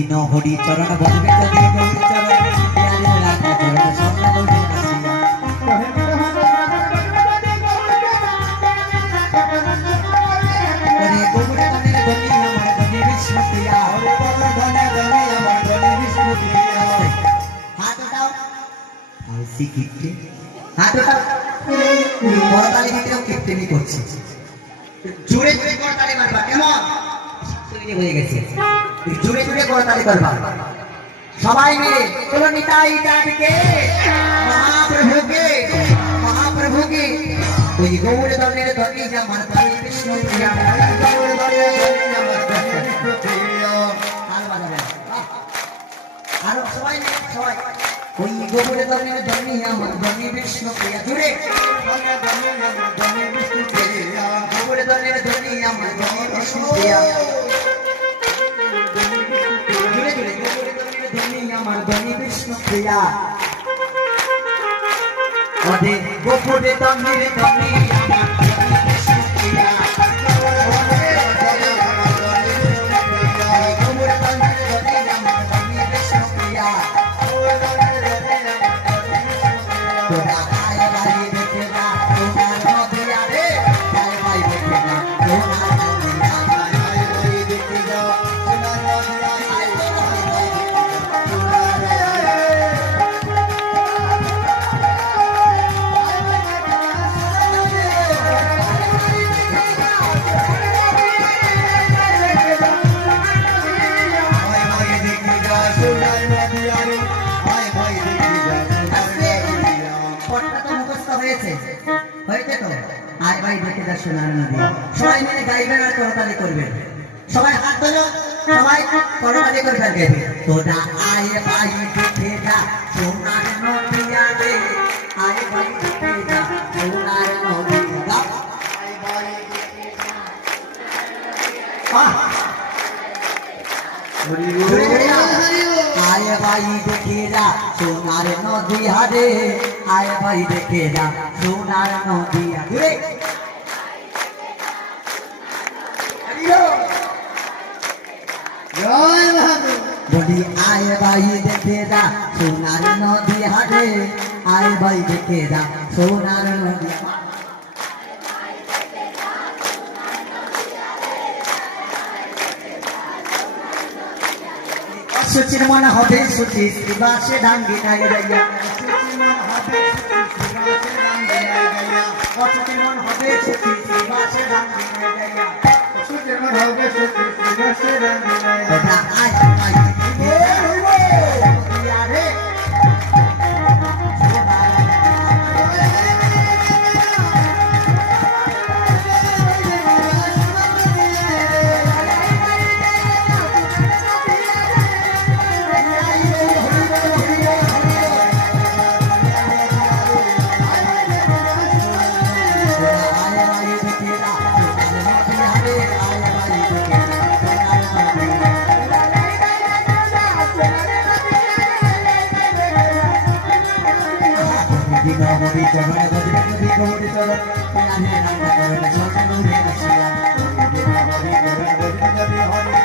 দিন হরি চরণ বজবে কবি গৌরী চরণ প্যারে রাখা চরণ স্বর্ণ গৌরী আসিয়া হরে গৌরে ধনে ধনি আমার ধনি বিষ্ণু প্রিয়া হরে গৌরে ধনে ধনি আমার ধনি বিষ্ণু প্রিয়া হাত উঠাও আর শিখিতে হাত উঠাও বড়তালি ভিতরেও কীর্তনই করছে জোরে জোরে করতালি মারবা কেমন তৈরি হয়ে গেছে জোরে জোরে করতালি করবা সবাই মিলে চলো নিতাই জাতিকে মহাপ্রভুকে ওই গৌর ধনের ধনী আমার ধনী বিষ্ণু প্রিয়া গৌর ধনের ধনী আমার ধনী বিষ্ণু প্রিয়া আর বাজাবে আর সবাই মিলে সবাই ওই গৌর ধনের ধনী আমার ধনী বিষ্ণু প্রিয়া জোরে ধনের ধনী আমার ধনী বিষ্ণু প্রিয়া গৌর ধনের ধনী আমার ধনী বিষ্ণু প্রিয়া জোরে জোরে গৌর ধনের ধনী আমার ধনী বিষ্ণু প্রিয়া ওরে গোপুরে ধনের ধনী আমার ধনী বিষ্ণু প্রিয়া গৌর ধনের ধনী আমার ধনী বিষ্ণু প্রিয়া তোরা আয় ভাই দেখে না তোমার নদিয়া রে আয় ভাই দেখে না তোমার নদিয়া আয় ভাই দেখে না তোমার নদিয়া আয় ভাই দেখে না সোনার নদী সবাই মিলে গাইবেন আর করতালি করবেন সবাই হাত তোলো সবাই করতালি করে গাইবেন তোরা আয় ভাই দেখে যা সোনার নদী রে আয় ভাই দেখে যা সোনার নদী আয় ভাই দেখে যা আয় ভাই দেখে যা সোনার নদী হারে আয় ভাই দেখে যা সোনার নদী হারে বলি আয় ভাই দেখে যা সোনার নদী হারে আয় ভাই দেখে যা সোনার নদী সুচির মন হবে সুচি শ্রীবাসে ডাঙ্গি নাই রাইয়া সুচির মন হবে সুচি শ্রীবাসে ডাঙ্গি নাই রাইয়া সুচির মন হবে সুচি শ্রীবাসে ডাঙ্গি নাই রাইয়া আয় আয় রে গৌরী চরণ বজবে কবি গৌরী চরণ প্যারে রাখা চরণ স্বর্ণ গৌরী আসিয়া গৌরী চরণ বজবে কবি হরি